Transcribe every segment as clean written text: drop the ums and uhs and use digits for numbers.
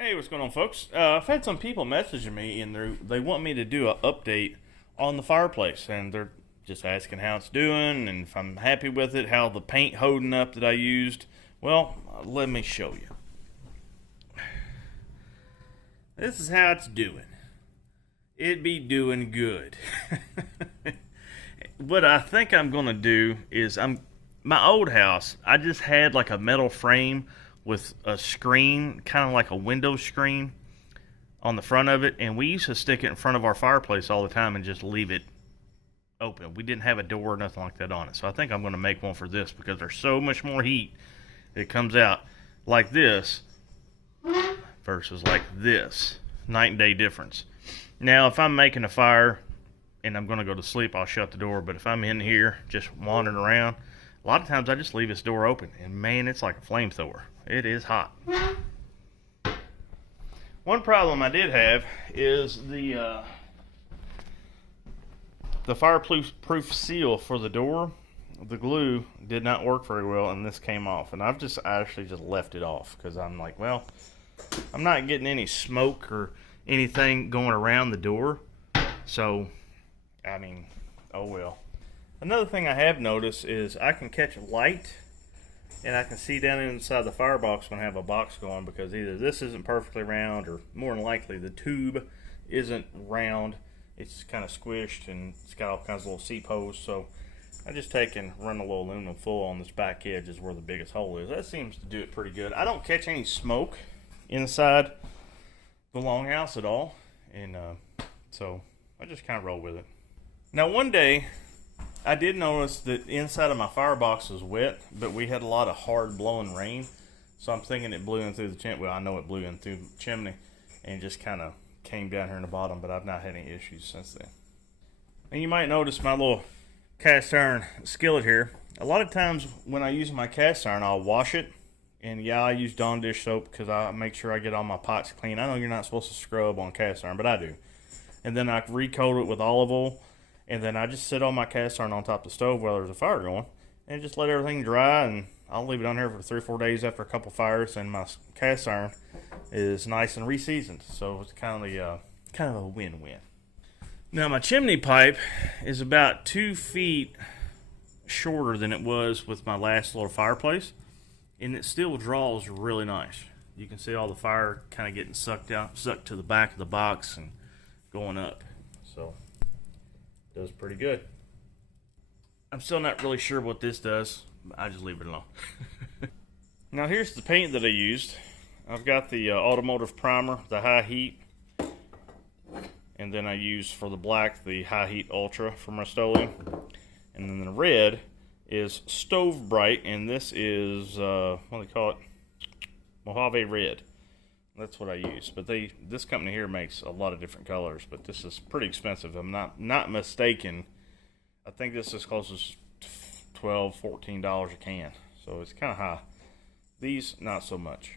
Hey, what's going on, folks? I've had some people messaging me, and they want me to do an update on the fireplace, and they're just asking how it's doing, and if I'm happy with it, how the paint holding up that I used. Well, let me show you. This is how it's doing. It be doing good. What I think I'm gonna do is my old house. I just had like a metal frame with a screen, kind of like a window screen on the front of it, and we used to stick it in front of our fireplace all the time and just leave it open. We didn't have a door or nothing like that on it. So I think I'm going to make one for this because there's so much more heat that comes out like this versus like this. Night and day difference. Now, if I'm making a fire and I'm going to go to sleep, I'll shut the door. But if I'm in here just wandering around, a lot of times I just leave this door open. And man, it's like a flamethrower. It is hot. One problem I did have is the fireproof seal for the door. The glue did not work very well, and this came off. And I actually just left it off because I'm like, well, I'm not getting any smoke or anything going around the door. So, I mean, oh well. Another thing I have noticed is I can catch light, and I can see down inside the firebox when I have a box going, because either this isn't perfectly round, or more than likely the tube isn't round. It's kind of squished and it's got all kinds of little seep holes. So I just take and run a little aluminum foil on this back edge is where the biggest hole is. That seems to do it pretty good. I don't catch any smoke inside the longhouse at all, and so I just kind of roll with it. Now, one day I did notice that inside of my firebox was wet, but we had a lot of hard blowing rain, so I'm thinking it blew in through the chimney. Well, I know it blew in through the chimney and just kind of came down here in the bottom, but I've not had any issues since then. And you might notice my little cast iron skillet here. A lot of times when I use my cast iron, I'll wash it, and yeah, I use Dawn dish soap because I make sure I get all my pots clean. I know you're not supposed to scrub on cast iron, but I do. And then I recoat it with olive oil. And then I just sit on my cast iron on top of the stove while there's a fire going, and just let everything dry, and I'll leave it on here for 3 or 4 days after a couple fires, and my cast iron is nice and reseasoned. So it's kind of a win-win. Now, my chimney pipe is about 2 feet shorter than it was with my last little fireplace, and it still draws really nice. You can see all the fire kind of getting sucked to the back of the box and going up. So does pretty good. I'm still not really sure what this does. I just leave it alone. Now, here's the paint that I used. I've got the automotive primer, the high heat, and then I use for the black the high heat ultra from Rust-Oleum, and then the red is Stove Bright, and this is what do they call it? Mojave Red. That's what I use. But this company here makes a lot of different colors, but this is pretty expensive. I'm not mistaken. I think this is close to $12, $14 a can. So it's kind of high. These, not so much.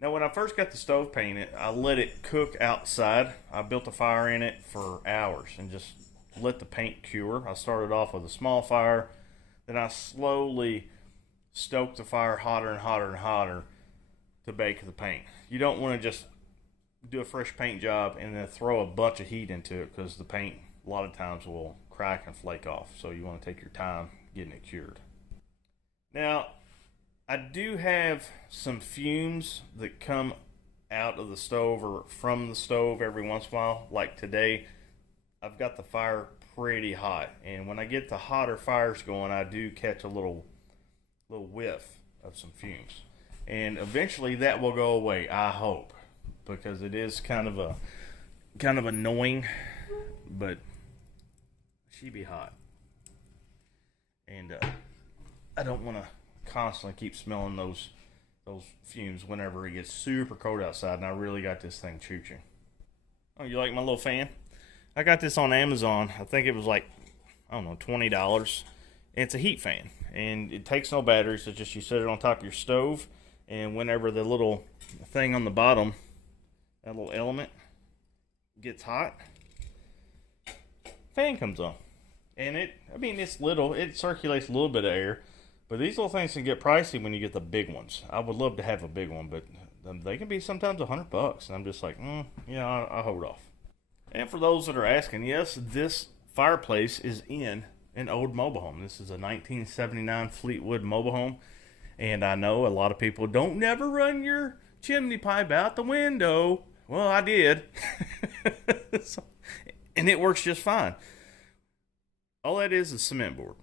Now, when I first got the stove painted, I let it cook outside. I built a fire in it for hours and just let the paint cure. I started off with a small fire. Then I slowly stoked the fire hotter and hotter and hotter to bake the paint. You don't want to just do a fresh paint job and then throw a bunch of heat into it, because the paint a lot of times will crack and flake off. So you want to take your time getting it cured. Now, I do have some fumes that come out of the stove or from the stove every once in a while. Like today, I've got the fire pretty hot, and when I get the hotter fires going, I do catch a little whiff of some fumes. And eventually that will go away, I hope, because it is kind of annoying, but she be hot. And I don't want to constantly keep smelling those fumes whenever it gets super cold outside, and I really got this thing choo-choo. Oh, you like my little fan? I got this on Amazon. I think it was like, I don't know, $20. And it's a heat fan, and it takes no batteries. It's just you set it on top of your stove, and whenever the little thing on the bottom, that little element, gets hot, fan comes on. And it's little. It circulates a little bit of air. But these little things can get pricey when you get the big ones. I would love to have a big one, but they can be sometimes $100, and I'm just like, yeah, I'll hold off. And for those that are asking, yes, this fireplace is in an old mobile home. This is a 1979 Fleetwood mobile home, and I know a lot of people don't never run your chimney pipe out the window. Well, I did. And it works just fine. All that is cement board.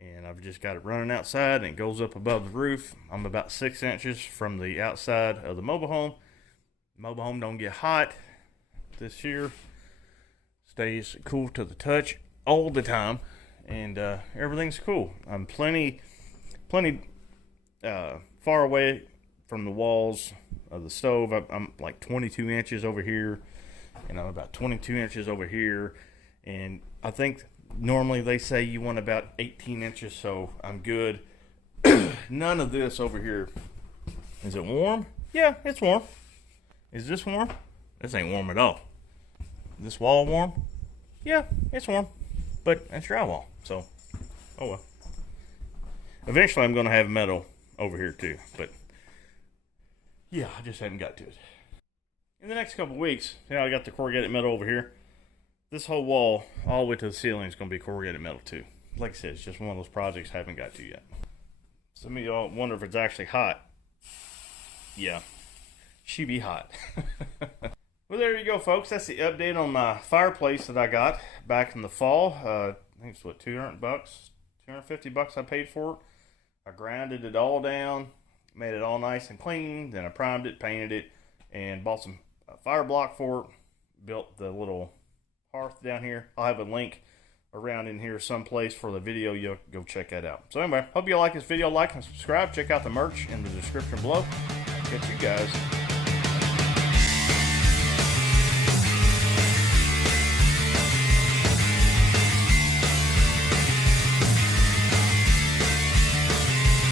And I've just got it running outside, and it goes up above the roof. I'm about 6 inches from the outside of the mobile home. Mobile home don't get hot this year. Stays cool to the touch all the time. And everything's cool. I'm plenty far away from the walls of the stove. I'm like 22 inches over here, and I'm about 22 inches over here. And I think normally they say you want about 18 inches, so I'm good. None of this over here. Is it warm? Yeah, it's warm. Is this warm? This ain't warm at all. Is this wall warm? Yeah, it's warm. But it's drywall, so oh well. Eventually I'm going to have metal over here too, but yeah, I just haven't got to it. In the next couple weeks, I got the corrugated metal over here. This whole wall, all the way to the ceiling, is going to be corrugated metal too. Like I said, it's just one of those projects I haven't got to yet. Some of y'all wonder if it's actually hot. Yeah, she be hot. Well, there you go, folks. That's the update on my fireplace that I got back in the fall. I think it's what, $200, $250 I paid for it. I grounded it all down, made it all nice and clean. Then I primed it, painted it, and bought some fire block for it. Built the little hearth down here. I'll have a link around in here someplace for the video. You'll go check that out. So anyway, hope you like this video. Like and subscribe. Check out the merch in the description below. Catch you guys